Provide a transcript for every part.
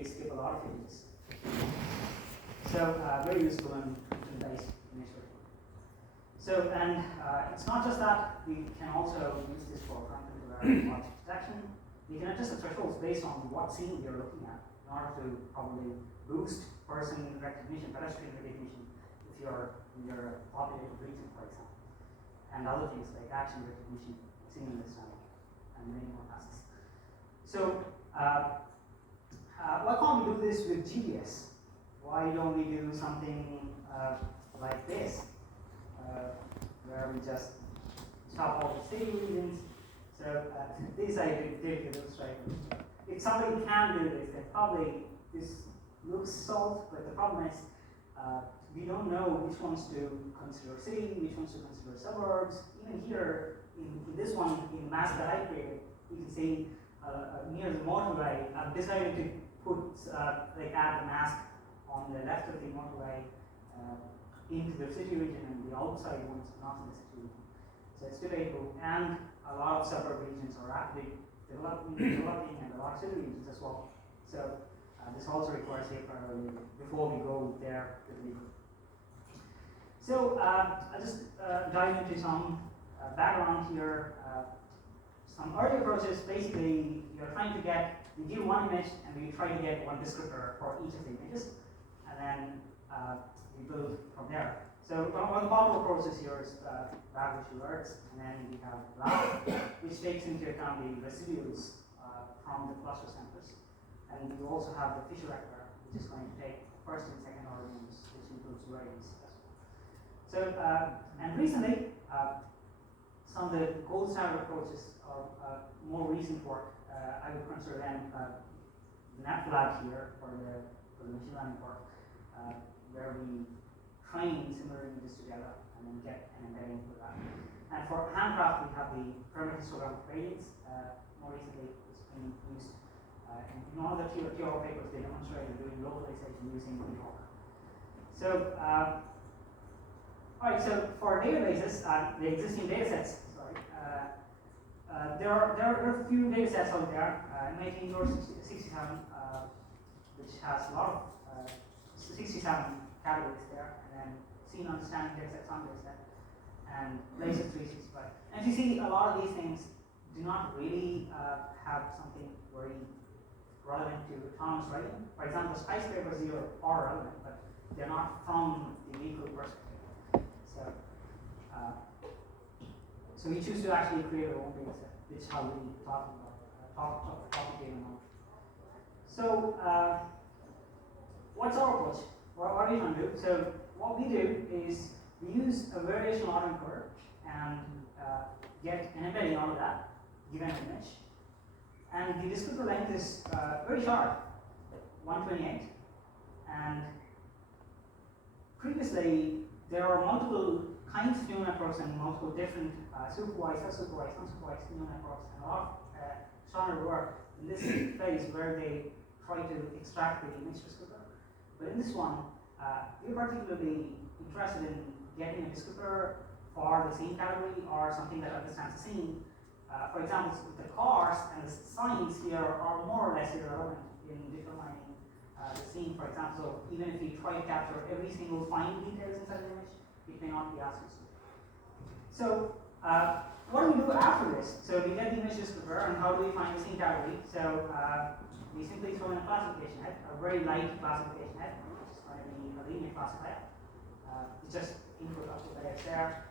they skip a lot of images. So very useful in based image recognition. So and it's not just that, we can also use this for content-aware object detection. We can adjust the thresholds based on what scene you're looking at in order to probably boost person recognition, pedestrian recognition, if you're in your populated region, for example, and other things like action recognition, scene understanding, and many more tasks. So why can't we do this with GBS? Why don't we do something like this, where we just chop all the city regions? So this I did with Illustrator. If somebody can do this, then probably this looks solved, but the problem is we don't know which ones to consider city, which ones to consider suburbs. Even here, in this one, in the mask that I created, you can see near the motorway, I've decided to put, add the mask on the left of the motorway into the city region, and the outside ones not in the city region. So it's debatable, and a lot of suburb regions are rapidly developing and a lot of city regions as well. So this also requires a priority before we go there with the vehicle. So I'll just dive into some background here. Some early approaches, basically, you're trying to get, you give one image and we try to get one descriptor for each of the images, and then we build from there. So one of the popular approaches here is average alerts, and then we have lab, which takes into account the residuals from the cluster centers. And you also have the Fisher vector, which is going to take first and second order ones, which includes variance as well. So, and recently, some of the gold standard approaches are more recent work. I would consider them NetLab here for the machine learning work, where we train similar images together and then get an embedding for that. And for handcraft, we have the parameter histogram gradients. More recently, it's been used in one of the TR papers. They demonstrated doing localization using VHOC. So, all right. So for databases, the existing datasets. Sorry, there are a few datasets out there. MIT Indoor 67, which has a lot of 67 categories there, and then scene understanding dataset, some dataset, and laser 365. And you see, a lot of these things do not really have something very relevant to autonomous writing. For example, skyscrapers here are relevant, but they're not from the vehicle perspective. So we choose to actually create our own data set, which is how we talk about topic data now. So what's our approach? What are we going to do? So what we do is we use a variational autoencoder and get an embedding out of that, given an image. And the descriptor length is very short, 128. And previously, there are multiple kinds of neural networks and multiple different supervised, unsupervised, neural networks, and a lot of standard work in this phase where they try to extract the image descriptor. But in this one, we're particularly interested in getting a descriptor for the scene category or something that understands the scene. For example, the cars and the signs here are more or less irrelevant in determining the scene. For example, so even if we try to capture every single fine details inside the image, it may not be as useful. So what do we do after this? So we get the image descriptor, and how do we find the scene category? So we simply throw in a classification head, a very light classification head, which is going to be a linear classifier. It's just input output that is there,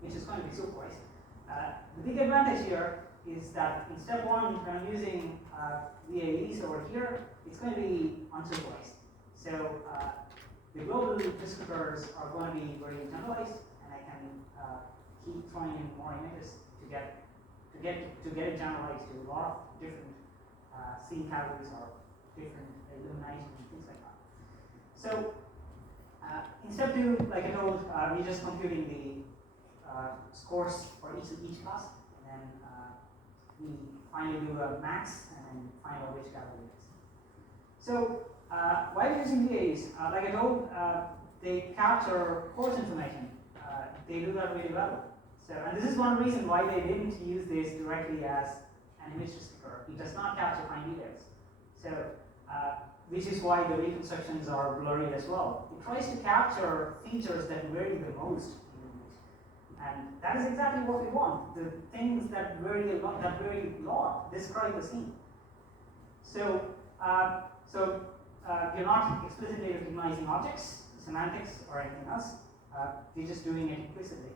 which is going to be supervised. The big advantage here is that in step one, when I'm using VAEs over here, it's going to be unsupervised. So the global descriptors are going to be very generalized, and I can keep throwing in more images to get it generalized to a lot of different scene categories or different illuminations and things like that. So in step two, like I told, we're just computing the scores for each class, and then we finally do a max and then find out which category it is. So why are we using VAEs? Like I told, they capture course information. They do that really well. So, and this is one reason why they didn't use this directly as an image descriptor. It does not capture fine details. So which is why the reconstructions are blurry as well. It tries to capture features that vary the most in the image. And that is exactly what we want. The things that vary a lot describe the scene. So, you're not explicitly recognizing objects, semantics, or anything else. We're just doing it implicitly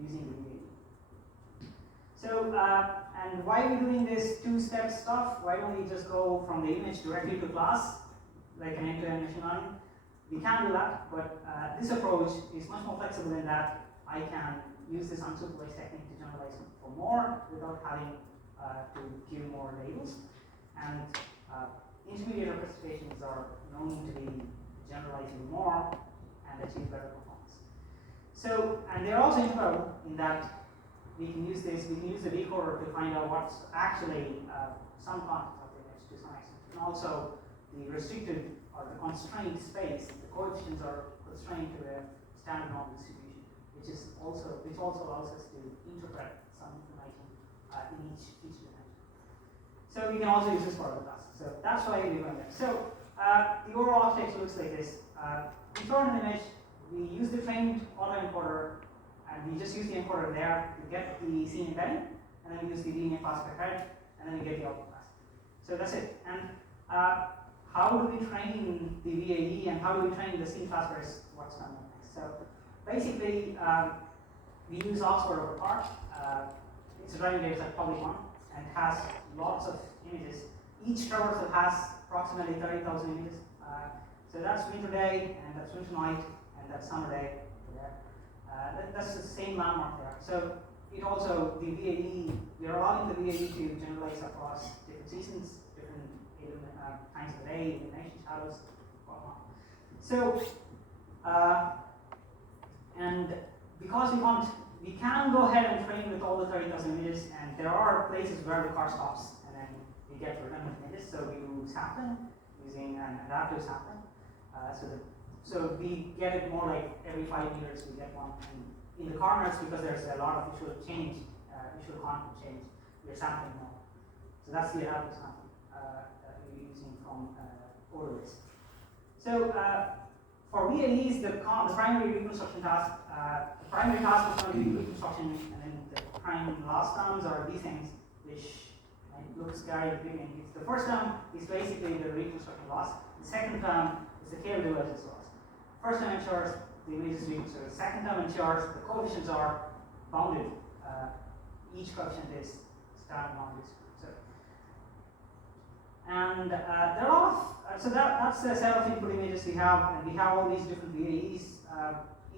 using the VAE. So, and why are we doing this two-step stuff? Why don't we just go from the image directly to class, like an end-to-end machine learning? We can do that, but this approach is much more flexible in that I can use this unsupervised technique to generalize for more without having to give more labels. And intermediate representations are known to be generalizing more and achieve better performance. So, and they're also integral in that we can use the decoder to find out what's actually some content of the image to some extent. And also the restricted or the constrained space, the coefficients are constrained to a standard normal distribution, which also allows us to interpret some information in each dimension. So we can also use this for other classes. So that's why we're going there. So the overall architecture looks like this. We throw in an image, we use the trained autoencoder, and we just use the encoder there to get the scene embedding, and then we use the linear classifier head, and then we get the output class. So that's it. And how do we train the VAE and how do we train the scene classifier is what's coming up next. So basically, we use Oxford over part. It's a driving data set, public one, and has lots of images. Each traversal has approximately 30,000 images. So that's winter day, and that's winter night, and that's summer day there. That's the same landmark there. So it also, the VAE, you're allowing the VAE to generalize across different seasons, different times of the day, illumination shadows, whatnot. So, and because we can go ahead and train with all the 30,000 images, and there are places where the car stops, and then we get redundant images, so we do sampling using an adaptive sampling. So we get it more like every 5 years we get one. And in the corners, because there's a lot of visual change, visual content change, we're sampling more. So that's the adaptive sampling that we're using from Odorless. So for VAEs, the primary reconstruction task, the primary task is going to be reconstruction, and then the prime last terms are these things, which look scary at the beginning. The first term is basically the reconstruction loss. The second term is the K divergence loss. First term ensures the image is reconstructed. Second term ensures the coefficients are bounded. Each coefficient is standard bounded. And there are a lot of, so that's the set of input images we have, and we have all these different VAEs,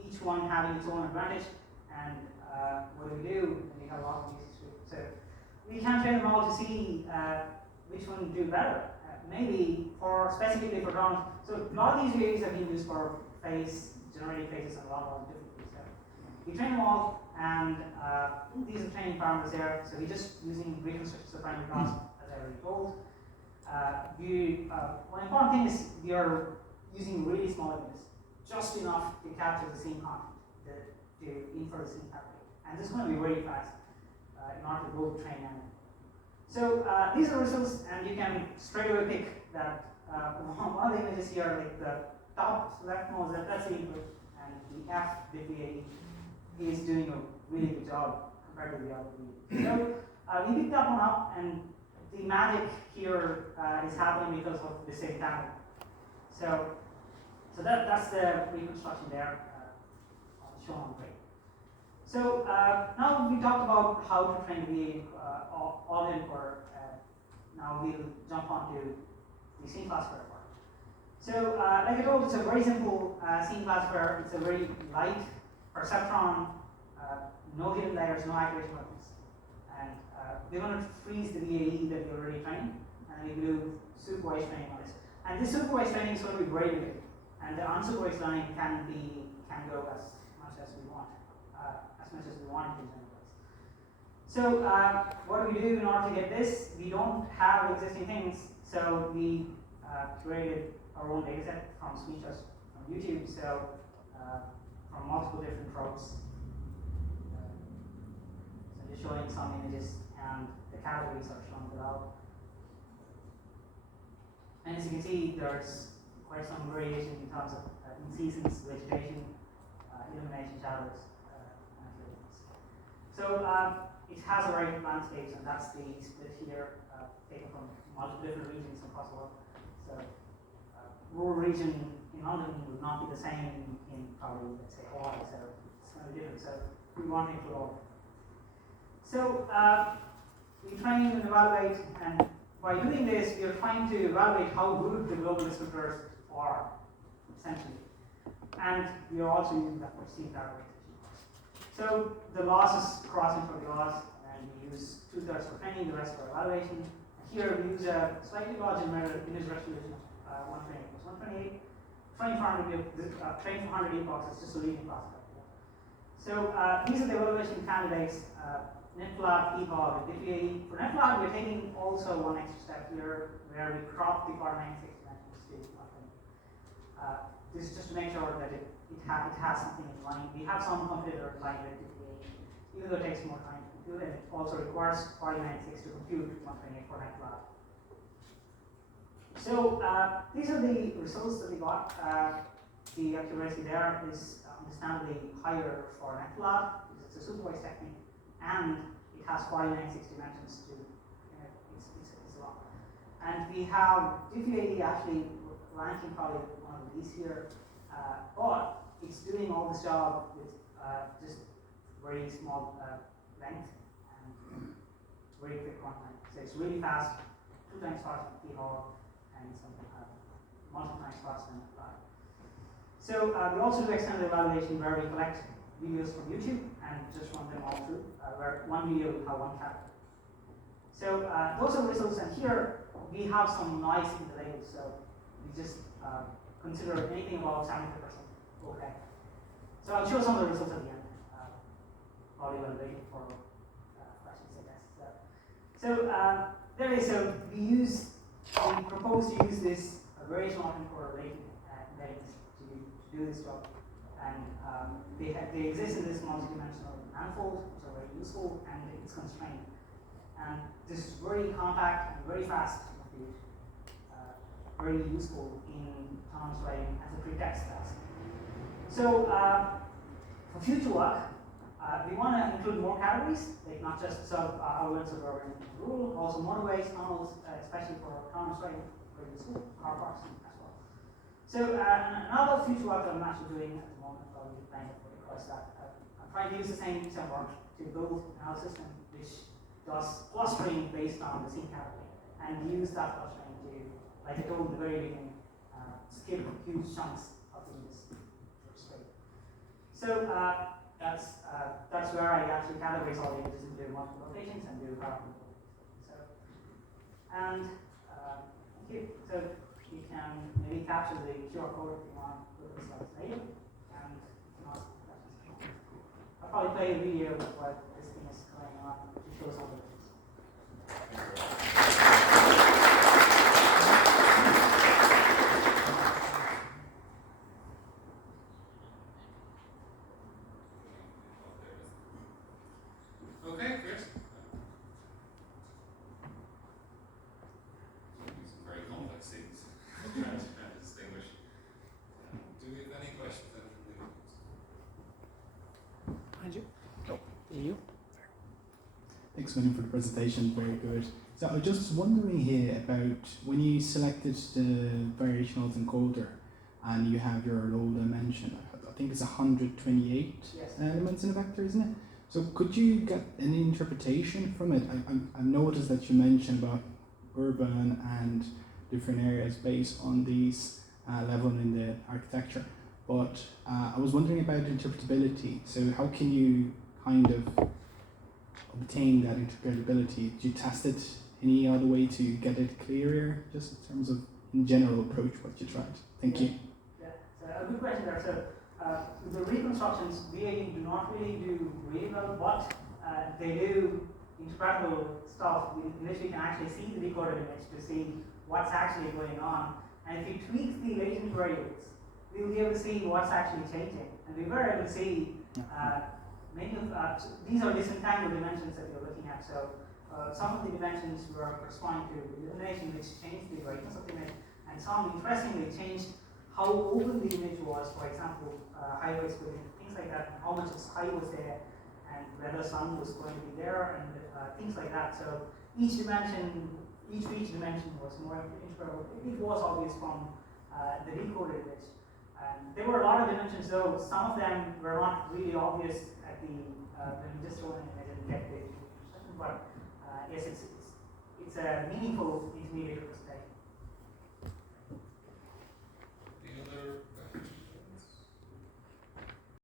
each one having its own advantage. And what do? We have a lot of these. So we can train them all to see which one do better. Maybe specifically for ground. So a lot of these VAEs have been used for generating faces and a lot of different things. So we train them all, and these are training parameters there. So we're just using reconstructions of primary class, as I already told. One important thing is we are using really small images, just enough to capture the scene content, to infer the scene pattern. And this is going to be very fast in order to both train and. So these are results, and you can straight away pick that one of the images here, like the top leftmost, that's the input, and the F bit VAE is doing a really good job compared to the other VAE. So we picked that one up, and the magic here is happening because of the same pattern. So that's the reconstruction there, shown on grade. So now we talked about how to train the autoencoder. Now we'll jump onto the scene classifier part. So like I told, it's a very simple scene classifier. It's a very light perceptron, no hidden layers, no activation buttons. And we're going to freeze the VAE that we already trained, and we do supervised training on this. And this supervised training is going to be very limited, and the unsupervised learning can go as much as we want, to generalize. So what do we do in order to get this? We don't have existing things, so we created our own dataset from screenshots from YouTube. So from multiple different tropes. So just showing some images, and the categories are shown below. And as you can see, there's quite some variation in terms of in seasons, vegetation, illumination, shadows, and things. So it has a variety of landscapes, and that's the split here, taken from multiple different regions across the world. So rural region in London would not be the same in probably, let's say, Hawaii, so it's going to be different. So we want to include all. So we train and evaluate, and by doing this, we are trying to evaluate how good the global descriptors are, essentially. And we are also using that for seed categorization. So the losses crossing for the loss, and we use 2/3 for training, the rest for evaluation. And here we use a slightly larger image resolution of 128 plus 128. Train for 100 epochs is just a leading classifier. So these are the evaluation candidates. NetLab, EVOG, and VAE. For NetLab, we're taking also one extra step here where we crop the coordinating dimensions to 120. This is just to make sure that it has something in line. We have some computer line with VAE, even though it takes more time to compute, and it also requires 49.6 to compute 128 for NetLab. So these are the results that we got. The accuracy there is understandably higher for NetLab because it's a supervised technique, and it has 49.6 dimensions to it's a lot. And we have VAE actually ranking probably one of these here, but it's doing all this job with just very small length and very quick runtime. So it's really fast, 2 times faster than VAEs, and something multiple times faster than NetLab. So we also do extended evaluation where we collect videos from YouTube and just run them all through, where one video will have one category. So those are the results, and here we have some noise in the label, so we just consider anything above 75% okay. So I'll show some of the results at the end, probably while waiting for questions, I guess. So there it is. So we propose to use this variation often for latent embeddings to do this job. And they exist in this multi-dimensional manifold, which are very useful, and it's constrained. And this is very compact and very fast to compute, very useful in autonomous writing as a pretext task. So for future work, we want to include more categories, like not just outlets of urban and rural, also motorways, tunnels, especially for autonomous writing, very useful, car parks as well. So another future work that I'm actually doing at the moment, I'll be playing for the course that I'm trying to use the same piece of work to build an system which does clustering based on the scene category, and use that clustering to, like I told at the very beginning, skip huge chunks of images. So that's where I actually categorize all the images into multiple locations and do hierarchical. So thank you. So you can maybe capture the QR code if you want to look at the slides later, and you can ask questions. I'll probably play a video of what this thing is going on to show some of the things. Okay, Chris. Some very complex things. Trying to distinguish. Do we have any questions? Behind you. Oh, you. Thanks, William, for the presentation. Very good. So I was just wondering here about when you selected the variational encoder and you have your low dimension. I think it's 128 elements in a vector, isn't it? So could you get any interpretation from it? I noticed that you mentioned about urban and different areas based on these level in the architecture, but I was wondering about interpretability. So how can you kind of obtain that interpretability? Did you test it any other way to get it clearer, just in terms of in general approach what you tried? Thank you. Yeah, so a good question there. So the reconstructions VAE do not really do really well, but they do interpretable stuff in which we can actually see the decoded image to see what's actually going on. And if you tweak the latent variables, we'll be able to see what's actually changing. And we were able to see many of these are disentangled dimensions that you're looking at. So some of the dimensions were corresponding to illumination, which changed the brightness of the image, and And some interestingly changed how open the image was, for example, highlights within things like that, and how much of sky was there, and whether sun was going to be there, and things like that. So each dimension, each dimension was more integral. It was obvious from the decoded image. And there were a lot of dimensions, though some of them were not really obvious at the when you just throw an image and get the perception. But yes, it's a meaningful intermediate perspective.